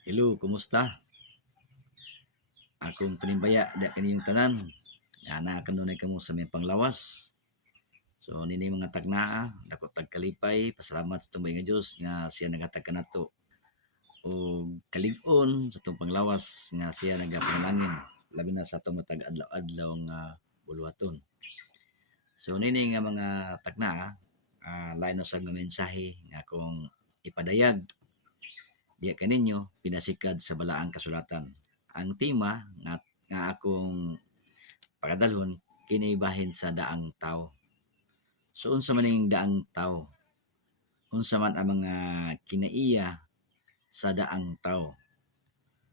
Hello, kumusta? Akong panimbaya da kaniyong tanan. Ana kanunay kamo sa may panglawas. So nini mga tagnaa, dako tagkalipay, pasalamat sa tumay nga Dios nga siya nagatag kanato o kalig-on sa tong panglawas nga siya nagapanalangin labi na sa atong matag adlaw-adlaw nga buluhaton. So nini nga mga tagnaa, lain na sa nga mensahe nga akong ipadayag diya kaninyo pinasikad sa balaang kasulatan. Ang tema nga akong pakadalhon kini bahin sa daang tao. So unsa man ning daang tao? Unsa man ang mga kinaiya sa daang tao?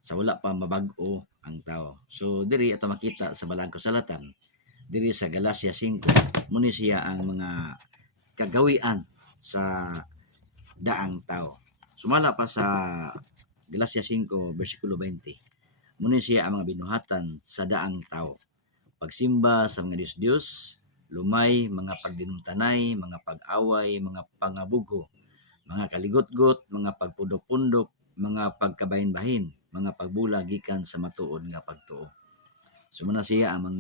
Sa wala pa mabag-o ang tao. So diri ato makita sa balaang kasulatan, diri sa Galacia 5, muni siya ang mga kagawian sa daang tao. Sumala pa sa Galacia 5 bersikulo 20. Muni siya ang mga binuhatan sa daang tao. Pagsimba sa mga Diyos-Diyos, lumay, mga pagdinumtanay, mga pag-away, mga pangabugho, mga kaligot-got, mga pagpundok-pundok, mga pagkabahin-bahin, mga pagbula gikan sa matuod nga pagtuo. So muna siya ang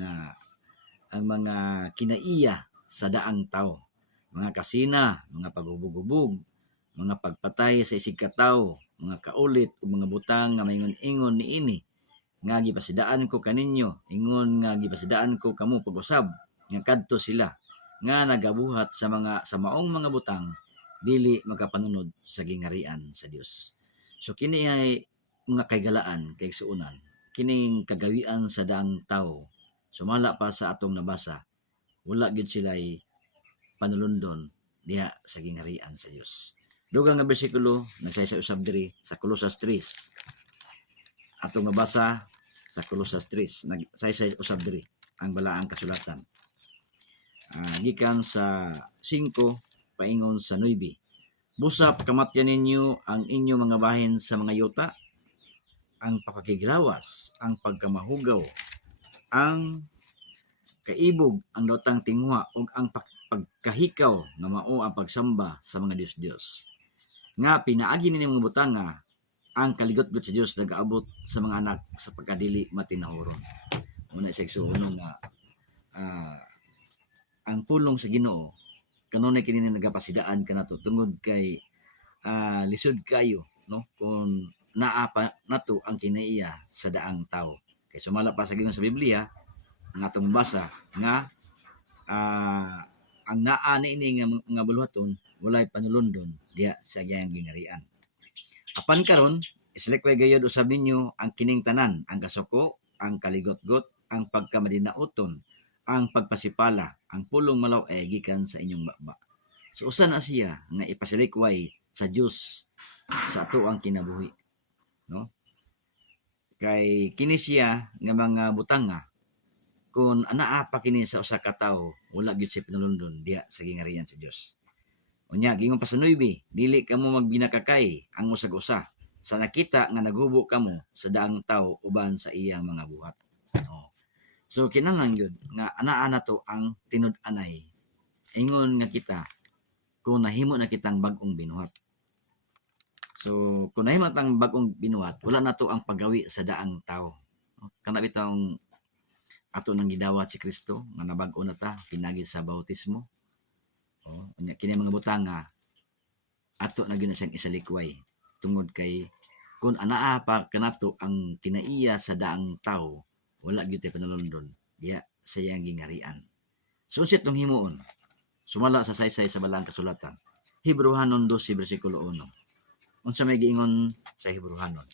mga kinaiya sa daang tao. Mga kasina, mga paghubog-hubog, mga pagpatay sa isig katawo, mga kaulit ug mga butang nga maingon-ingon niini nga gipasidaan ko kaninyo, ingon nga gipasidaan ko kamo pag-usab nga kadto sila nga nagabuhat sa maong mga butang dili makapanunod sa gingarian sa Dios. So kini ay mga kaygalaan kay suunan, kining kagawian sa daang tao sumala pa sa atong nabasa, wala gyud sila'y panulundon diha sa gingarian sa Dios. Dugang nga bersikulo nagsaysa usab diri sa Colosas 3. Atong nabasa sa Colosas 3, nagsaysay usab diri ang balaang kasulatan. Gikan sa 5 paingon sa 9. Busap kamatyan ninyo ang inyo mga bahin sa mga yuta, ang papakigilawas, ang pagkamahugaw, ang kaibog, ang dotang tingwa ug ang pagkahikaw nga mao ang pagsamba sa mga Dios-Dios. Nga pinaagi ninyo mga butanga ang kaligot-got sa Dios nagaabot sa mga anak sa pagkadili matinahuron. Muna sa igsuuno nga ang pulong sa Ginoo kanunay kini nagapasidaan kanato tungod kay lisod kayo, no, kung naa pa nato ang kinaiya sa daang tao. Kay sumala pa sa Ginoo sa Biblia nga atong basa nga ang naa niini nga buluhaton walay panulundon diha sa iyang gingarian. Apan karon isalikway gayud usab ninyo ang kining tanan, ang kasuko, ang kaligot-got, ang pagkamadinauton, ang pagpasipala, ang pulong malaw ay gikan sa inyong baba. So usa na siya nga ipasalikway sa Dios sa ato ang kinabuhi, no? Kay kini siya nga mga butanga kung anaa pa kini sa usa ka tawo, wala gyud siya pinulundon diha sa gingarian sa Dios. Unya gingon pa sa 9, dili kamo magbinakakay ang usag-usa sa nakita nga naghubo kamo sa daang tawo uban sa iyang mga buhat. Oh. So kinahanglan gyud nga anaa nato ang tinud-anay. Ingon nga kita kung nahimo na kitang bag-ong binuhat. So kung nahimo tang bag-ong binuhat, wala na to ang paggawi sa daang tao. Kana bitong ato nang gidawat si Kristo nga nabag-o na ta pinagi sa bautismo. Kini mga butanga ato na gyud siyang isalikway tungod kay kung anaa pa kanato ang kinaiya sa daang tao, wala gyud tay panulundon diya sa iyang gingarian. So unsa tong himuon? Sumala sa saysay sa balaang kasulatan. Hebrehanon 12 bersikulo 1. Unsa may giingon sa Hebrehanon?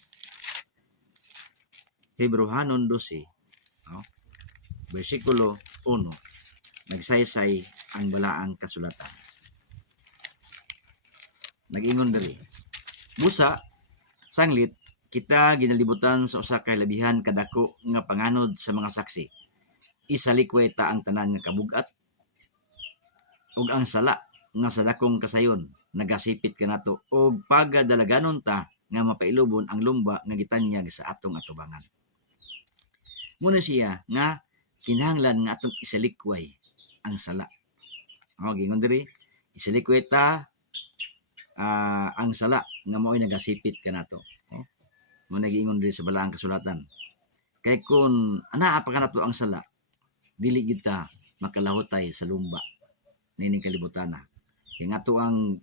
Hebrehanon 12, no? Bersikulo 1. Nagsaysay ang balaang kasulatan. Nag-ingon diri. Busa sanglit kita ginalibutan sa usa ka labihan kadako nga panganod sa mga saksi. Isalikway ta ang tanan nga kabug-at ug ang sala nga sa dakong kasayon nagasipit kanato og pagadalaganon ta nga mapailubon ang lumba nga gitanyag sa atong atubangan. Muna siya nga kinahanglan nga atong isalikway ang sala. Gingon diri, isalikway ta ang sala nga mao'y nagasipit kanato. mo nagiingon diri sa balaang kasulatan. Kay kun anaa pa kanato ang sala, dili gyud ta makalahutay sa lumba nining kalibutan. Kay ngato ang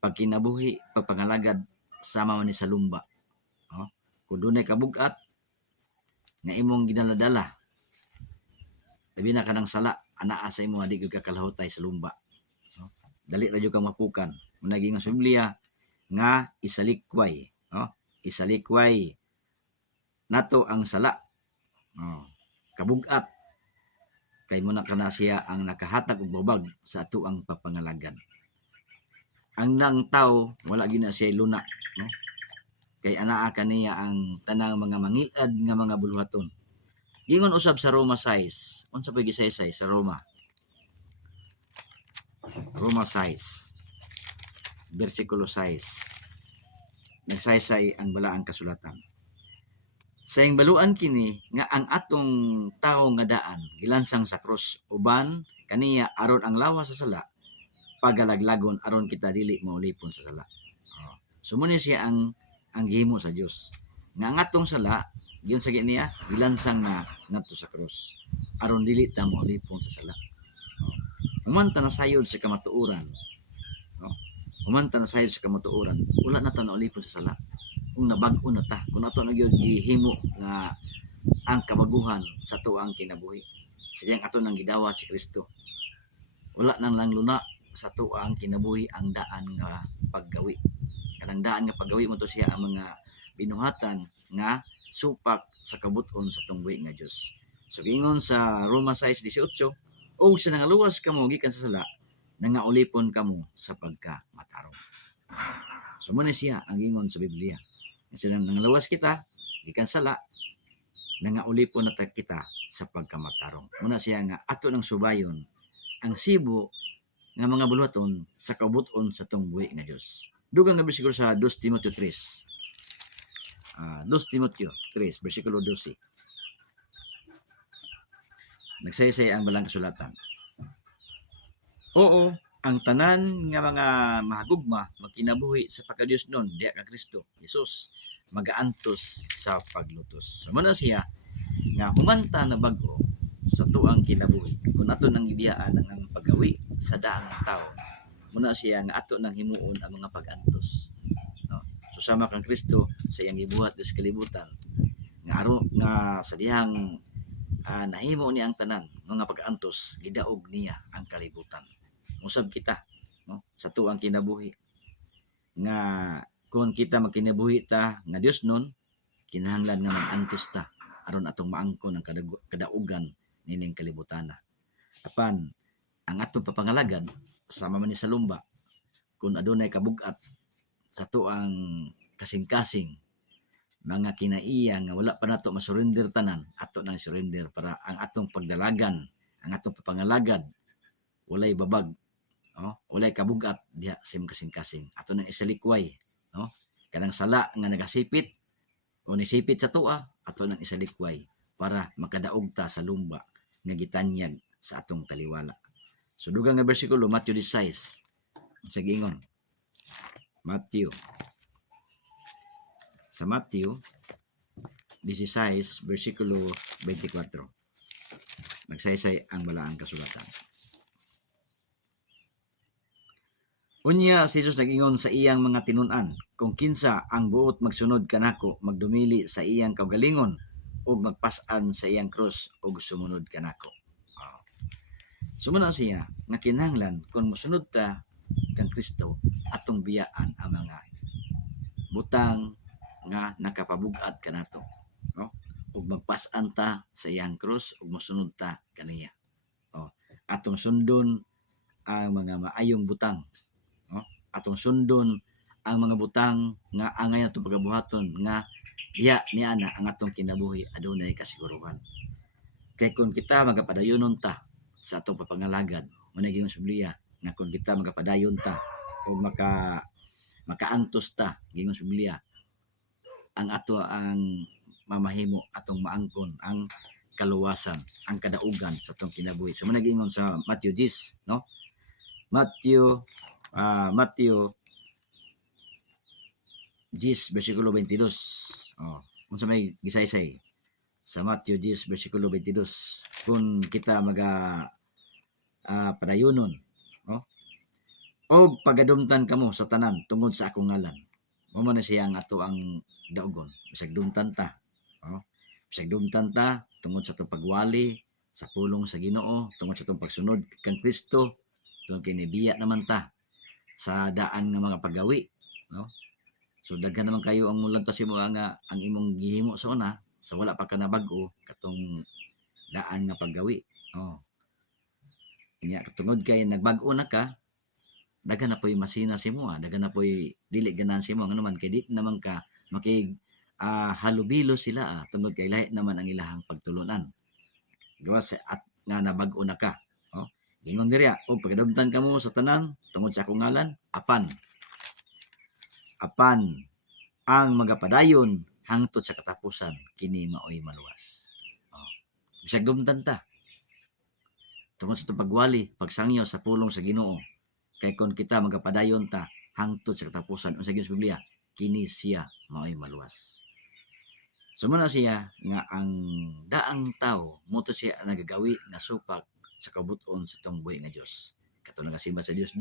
pagkinabuhi, pagpangalagad sama man ni sa lumba. No? Kung dunay kabug-at nga imong ginaladala, labi na kanang sala, anaa sa imo di gyud ka kalahutay sa lumba. No? Dali ra gyud kang mapukan. Naging sa Biblia nga isalikway, no? Isalikway nato ang sala. No? Kabug-at kay mo na kana siya ang nakahatag og babag sa ato ang papangalagad. Ang nang tao wala gyud na siya luna, no? Kay anaa kaniya ang tanang mga mangilad nga mga buluhaton. Gingon usab sa Roma 6, unsa pay gisaysay sa Roma 6 bersikulo 6. Nagsaysay ang balaang kasulatan. Sa baluan kini nga ang atong tawo nga daan gilansang sa krus, uban kaniya aron ang lawas sa sala pagalaglagon aron kita dili maulipon sa sala. Sumuni siya ang gihimo sa Dios. Nga ang atong sala giyon sa niya gilansang na ngadto sa krus aron dili ta maulipon sa sala. Umanta na sayod sa kamatuoran. Umanta na sayod sa kamatuoran, wala na ta naulipon sa sala. Kung nabag-o na ta, kung ato na gyud gihimo nga ang kabaguhan sa tuang kinabuhi. Siyang ato nang gidawat si Kristo. Wala nang lang luna sa tuang kinabuhi ang daan nga paggawi. Kanang daan nga paggawi mo to siya ang mga binuhatan nga supak sa kabut-on sa tungbuhi nga Dios. So ingon sa Roma 6:18, og sa nangaluwas kamo gikan sa sala, nangaulipon kamo sa pagkamatarong. So muna siya ang ingon sa Biblia. Kasi nangaluwas kita gikan sala, nangaulipon na kita sa pagkamatarong. Muna siya nga ato ng subayon ang sibo nga mga buluhaton sa kabut-on sa tungbuhi nga Dios. Dugang nga bersikulo sa 2 Timoteo 3. 2 Timoteo 3, bersikulo 12. Nagsaysay ang balang kasulatan. Oo, ang tanan nga mga mahagugma magkinabuhi sa pagka-Dios nun, diya ka Kristo, Jesus, magaantos sa paglutos. So muna siya nga humanta na bago sa tuang kinabuhi. Kung ato nang ibiyaan ang pagawi sa daang tao, muna siya nga ato nang himuon ang mga pag-antos. No? So sama kang Kristo sa iyang gibuhat sa kalibutan nga sa dihang nahimo niya ang tanan mga pag-antos, gidaog niya ang kalibutan. Musab kita, no? Sa tuang kinabuhi nga kung kita magkinabuhi ta nga Dios nun, kinahanglan nga mag-antos ta aron atong maangkon ang kadaugan nining kalibutan. Apan ang atong papangalagad sama man ni sa lumba, kung adunay kabug-at sa tuang kasing-kasing mga kinaiya nga wala pa nato masurrender tanan, ato nang surrender para ang atong pagdalagan, ang atong papangalagad walay babag, no? Walay kabug-at diha sa kasing-kasing. Ato nang isalikway, no? Kanang sala nga nagasipit o nisipit sa tua, ato nang isalikway para makadaog ta sa lumba nga gitanyag sa atong taliwala. So dugang nga bersikulo Matthew 16. Sa giingon. Sa Matthew 16 bersikulo 24. Nagsaysay ang balaang kasulatan. Unya si Jesus nag-ingon sa iyang mga tinun-an, kung kinsa ang buot magsunod kanako, magdumili sa iyang kaugalingon ug magpas-an sa iyang krus ug sumunod kanako. Sumuna siya nga kinahanglan kung mosunod ta kang Kristo, atong biyaan ang mga butang nga nakapabug-at kanato, no? Ug magpas-an ta sa iyang krus ug mosunod ta kaniya. Atong sundon ang mga maayong butang, no? Atong sundon ang mga butang nga angay atong pagabuhaton nga diya niya na ang atong kinabuhi adunay kasiguruhan. Kay kung kita magapadayonon ta sa atong papangalagad, muna giingon sa Biblia nga kung kita magapadayon ta o makaantos ta, giingon sa Biblia, ang ato ang mamahimo atong maangkon ang kaluwasan, ang kadaugan sa atong kinabuhi. So muna giingon sa Matthew 10, no? Matthew 10 bersikulo 22. Unsa may gisaysay sa Matthew 10 bersikulo 22, kung kita padayonon, o pagadumtan kamo sa tanan tungod sa akong ngalan. Mao na siya ang ato ang daugon. Bisag dumtan ta. Bisag dumtan ta tungod sa atong pagwali sa pulong sa Ginoo, tungod sa atong pagsunod kang Kristo, tungod kay nibiya naman ta sa daan nga mga paggawi, So daghan naman kayo ang mulantas mo nga ang imong gihimo sa una sa wala pa ka nabag-o katong daan nga paggawi. Kanya tungod kay nagbag-o na ka, daghan na po'y masina si mo, daghan na po'y dili ganan si mo, naman kay di naman ka halubilo sila tungod kay lahi naman ang ilahang pagtulunan. Gawas at nga nabag-o na ka. Ingon diri og pagdumtan kamo sa tanan tungod sa akong ngalan, apan ang magapadayon hangtod sa katapusan kini maoy maluwas. Bisag dumtan ta tungod sa pagwali, pagsangyo sa pulong sa Ginoo, kay kon kita magapadayon ta hangtod sa katapusan unsa gyud sa Biblia, kini siya maoy maluwas. Sumuna siya nga ang daang tao moto siya nagagawi nga supak sa kabut-on sa tong buhi nga Dios. Katong nagasimba sa Dios,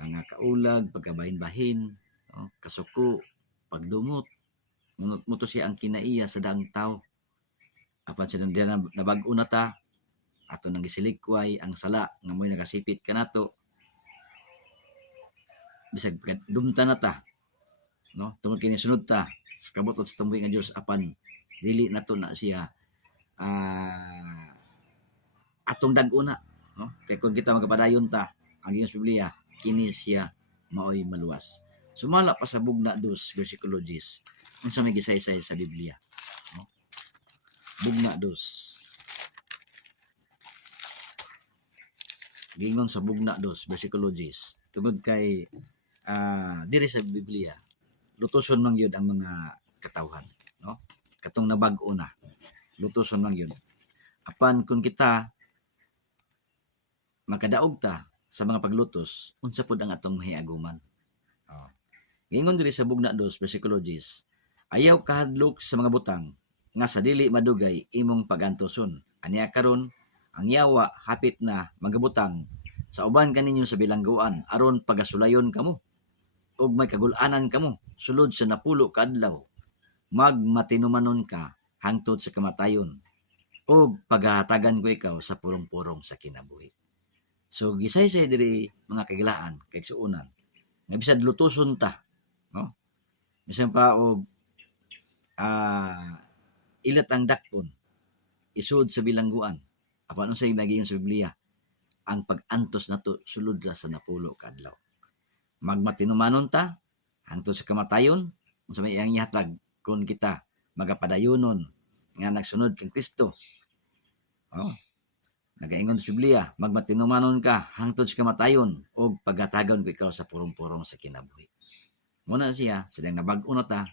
mga kaulag, pagkabahin-bahin, kasuko, pagdumot, moto siya ang kinaiya sa daang tao. Apan siya nabag-o na ta, ato nang gisilikway ang sala nga mo'y nagasipit kanato, bisag dumta na ta, tungod kini sunod ta sa kabutot sa tumboy nga Dios, apan dili nato na siya atong dag-una, kay kung kita magapadayon ta ang Dios Biblia, kini siya maoy maluwas. Sumala pa sa bugna 2 bersikulo 10 unsa may gisaysay sa Biblia. Bugna 2, gingon sa bugna 2 bersikulo 10, tungod kay diri sa Biblia lutuson man gyud ang mga katawhan, katong nabag-o na, lutuson man gyud. Apan kung kita makadaog ta sa mga paglutos, unsa pud ang atong mahiaguman. Gingon diri sa bugna 2 bersikulo 10, ayaw kahadlok sa mga butang nga sa dili madugay imong pagantoson. Aniya karon ang yawa hapit na magabutang sa uban kaninyo sa bilangguan aron pagasulayon kamo ug may kagul-anan kamo sulod sa napulo ka adlaw, magmatinumanon ka hangtod sa kamatayon ug paghahatagan ko ikaw sa purong-purong sa kinabuhi. So gisaysay diri mga kagilaan kay suunan nga bisad lutuson ta, bisan pa og ilat ang dakpon isud sa bilangguan, apan unsay maging sa Biblia, ang pag-antos nato sulod sa napulo ka adlaw. Magmatinumanon ta hangtod sa kamatayon, unsa may iyang ihatag kung kita magapadayonon nga nagsunod kang Kristo. Nagaingon sa Biblia, magmatinumanon ka hangtod sa kamatayon ug paghatagon ko ikaw sa purong-purong sa kinabuhi. Muna siya, silang nabag-o na ta,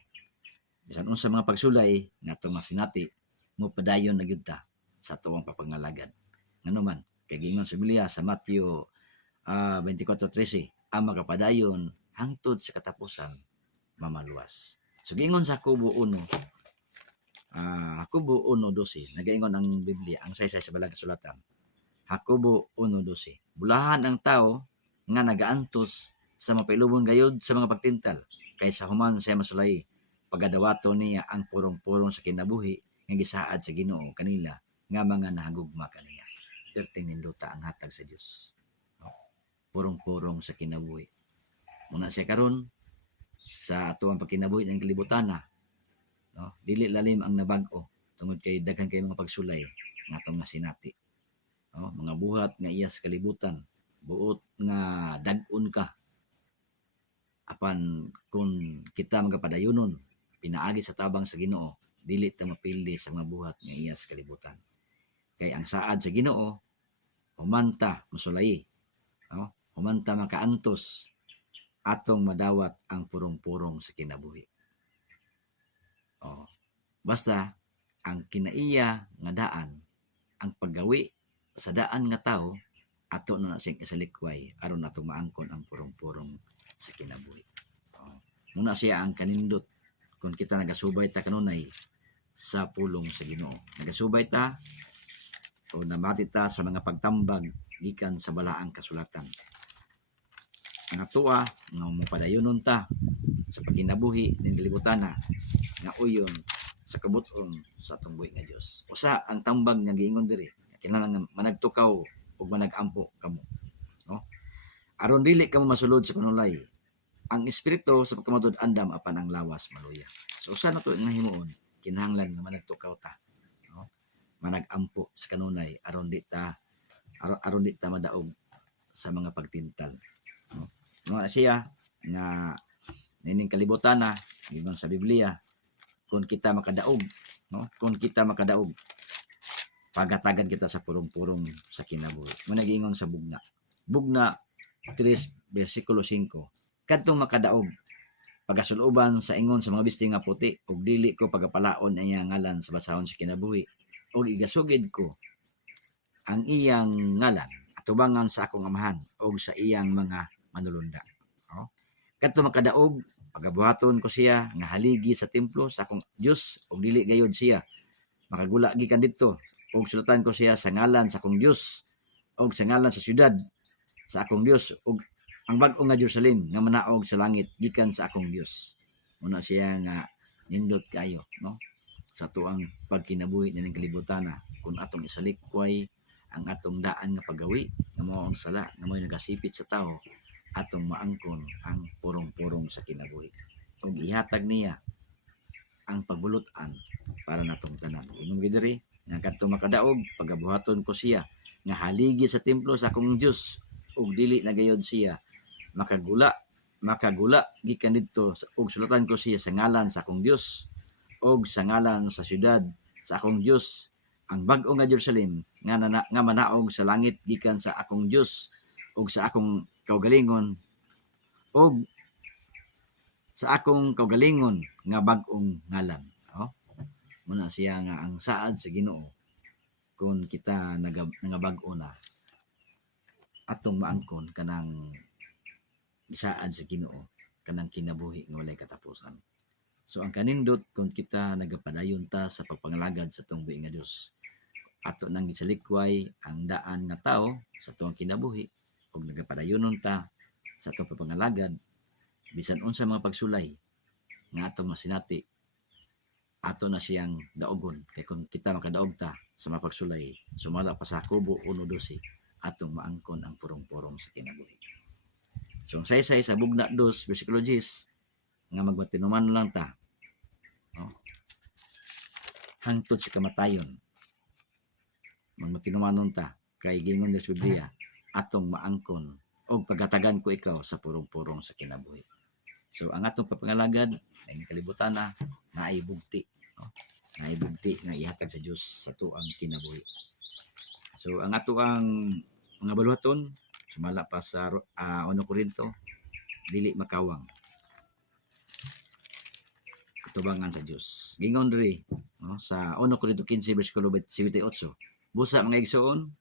bisan unsa mga pagsulay nga itong masinati, mo padayon na gyud ta sa tuwang papangalagad. Nganuman, kay gingon sa Biblia sa Matthew 24:13, ang makapadayon hangtod sa katapusan mamaluwas. So gingon sa Jacobo 1:12, nagaingon ang Biblia, ang saysay sa balang kasulatan. Jacobo 1:12, bulahan ang tao nga nagaantos sa mapilubon gayud sa mga pagtintal, kaysa human siya masulay pagadawato niya ang purong-purong sa kinabuhi nga gisaad sa Ginoo kanila nga mga nahagugma kaniya. Perting ninduta ang hatag sa Dios. Purong-purong sa kinabuhi. Muna siya karon sa atuang pagkinabuhi ng kalibutan na, dili lalim ang nabag-o tungod kay daghan kay mga pagsulay nga atong nasinati. Mga buhat nga iya sa kalibutan, buot nga dag-on ka. Apan kung kita magapadayonon, pinaagi sa tabang sa Ginoo, dili ta mapildi sa mga buhat nga iya sa kalibutan. Kay ang saad sa Ginoo, humanta masulay, humanta makaantos atong madawat ang purong-purong sa kinabuhi. Basta ang kinaiya nga daan, ang paggawi sa daan nga tao, ato na sing isalikway aron atong maangkon ang purong-purong sa kinabuhi. Muna siya ang kanindot kung kita nagasubay ta kanunay sa pulong sa Ginoo. Nagasubay ta o namati ta sa mga pagtambag gikan sa balaang kasulatan. Ang atua nga mopadayonon ta sa pagkinabuhi ning kalibutana nga uyon sa kabuton sa atong buhi nga Dios. Usa ang tambag nga giingon diri, kinahanglan managtukaw ug managampo kamo, no? Aron dili kamo masulod sa panulay, ang espiritu sa pagkamatud andam apan ang lawas maluya. So usa na to nga himuon, kinahanglan nga managtukaw ta, no? Managampo sa kanunay aron di ta madaog sa mga pagtintal, no? Mga siya nga nining kalibutan na ibang sa Biblia, kung kita makadaog, no? Kung kita makadaog, pagatagan kita sa purong-purong sa kinabuhi. Mo nagingon sa Bugna 3 bersikulo 5. Kadtong makadaog, pagasuluban sa ingon sa mga bisti nga puti, ug dili ko pagapalaon ang iyang ngalan sa basahon sa kinabuhi, ug igasugid ko ang iyang ngalan atubangan sa akong amahan ug sa iyang mga manulunda. Oh. Kadto makadaog, pagabuhaton ko siya nga haligi sa templo sa akong Dios ug dili gayud siya makagula gikan didto, ug sulatan ko siya sa ngalan sa akong Dios ug sa ngalan sa syudad sa akong Dios ug ang bag-o nga Jerusalem nga manaog sa langit gikan sa akong Dios. Una siya nga nindot kayo, no? Sa tuang pagkinabuhi ning kalibutan na kung atong isalikway ang atong daan nga paggawi nga mao ang sala nga mo'y nagasipit sa tao, atong maangkon ang purong-purong sa kinabuhi ug ihatag niya ang pagbulutan para natong tanan. Ingon gidiri nga kadto makadaog, pagabuhaton ko siya nga haligi sa templo sa akong Dios ug dili na gayud siya makagula gikan didto ug sulatan ko siya sa ngalan sa akong Dios ug sa ngalan sa syudad sa akong Dios, ang bag-o nga Jerusalem nga manaog sa langit gikan sa akong Dios ug sa akong kaugalingon ug sa akong kaugalingon nga bag-ong ngalan. Oh, muna siya nga ang saad sa Ginoo kung kita nagabag-o na atong maangkon kanang saad sa Ginoo kanang kinabuhi nga walay katapusan. So ang kanindot kung kita nagapadayon ta sa pagpangalagad sa atong buhi nga Dios, ato nang gisalikway ang daan nga tao sa atong kinabuhi ug nagapadayonon ta sa atong pagpangalagad bisan unsa mga pagsulay nga atong masinati, ato na siyang daogon kay kung kita makadaog ta sa mga pagsulay sumala pa sa Kubo 1:12 atong maangkon ang purong-purong sa kinabuhi. So ang saysay sa Bugna 2 bersikulo 10 nga magmatinuman lang ta, no? Hangtod sa kamatayon magmatinumanon ta kay gingon sa Biblia atong maangkon og pagatagan ko ikaw sa purong-purong sa kinabuhi. So ang atong papangalagad ay kalibutan na naibugti, no? Naibugti nga ihatag sa Dios sa tuang kinabuhi. So ang ato ang mga baluhaton sumala pa sa 1 Korinto, dili makawang atubangan sa Dios. Gingon diri, no, sa 1 Korinto 15 bersikulo 78, busa mga igsoon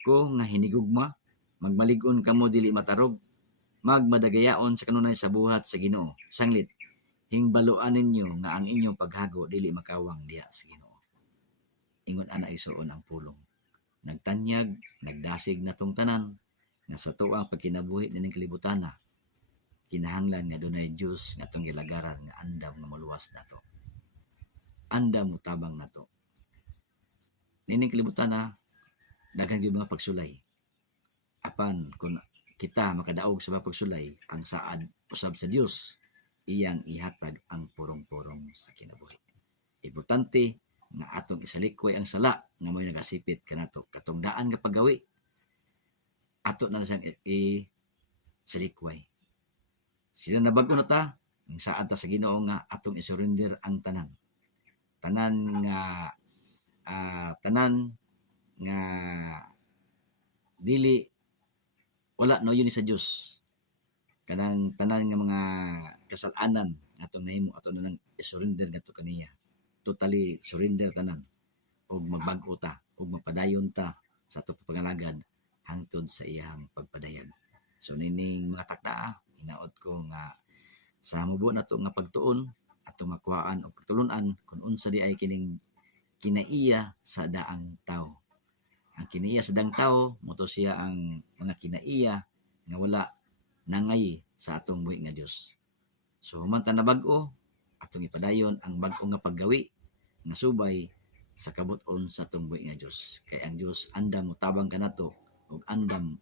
ko nga hinigugma, magmalig-on kamo dili matarog, magmadagayaon sa kanunay sa buhat sa Ginoo. Sanglit, hingbaluan ninyo nga ang inyong paghago dili makawang diha sa Ginoo. Ingon ana igsoon ang pulong. Nagtanyag, nagdasig natong tanan nga sa tuang pagkinabuhi ning kalibutana, kinahanglan nga dunay Dios nga atong gilagaran nga andam nga maluwas nato. Andam mutabang nato. Nining kalibutana daghan gyud mga pagsulay. Apan kung kita makadaog sa mga pagsulay, ang saad usab sa Dios iyang ihatag ang purong-purong sa kinabuhi. Importante nga atong isalikway ang sala nga mo'y nagasipit kanato katong daan nga paggawi. Ato na siyang isalikway. Sila nabag-o na ta, ang saad ta sa Ginoo nga atong isurrender ang tanan. Tanan nga dili wala no yun sa Dios. Kanang tanan nga mga kasalanan atong nahimo ato na nang isurrender ngadto kaniya. Totally surrender tanan og magbag-o ta og mapadayon ta sa atong pangalagad hangtod sa iyang pagpadayag. So nining mga takda, hinaot ko nga sa mubo na to nga pagtuon atong makuhaan o pagtulunan kung unsa di ay kining kinaiya sa daang tao. Ang kinaiya sa daang tao moto siya ang mga kinaiya nga wala nangay sa atong buhi nga Dios. So human ta na bag-o, atong ipadayon ang bag-o nga paggawi nga subay sa kabut-on sa atong buhi nga Dios. Kay ang Dios andam motabang kanato ug andam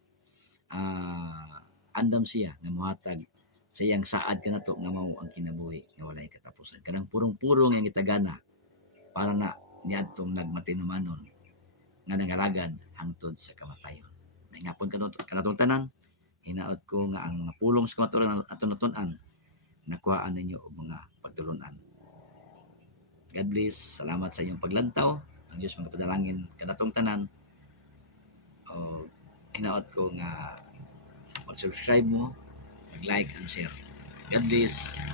siya nga mohatag sa iyang saad kanato nga mao ang kinabuhi nga walay katapusan. Kanang purong-purong yang gitagana para na niadtong nagmatinumanon nga nangalagad hangtod sa kamatayon. May ngapon kanatong tanan, hinaot ko nga ang mga pulong sa kamatuoran aton natun-an nakuhaan ninyo og mga pagtulunan. God bless. Salamat sa inyong paglantaw. Ang Diyos magapadalangin kanatong tanan. O hinaot ko nga mag-subscribe mo, mag-like and share. God bless.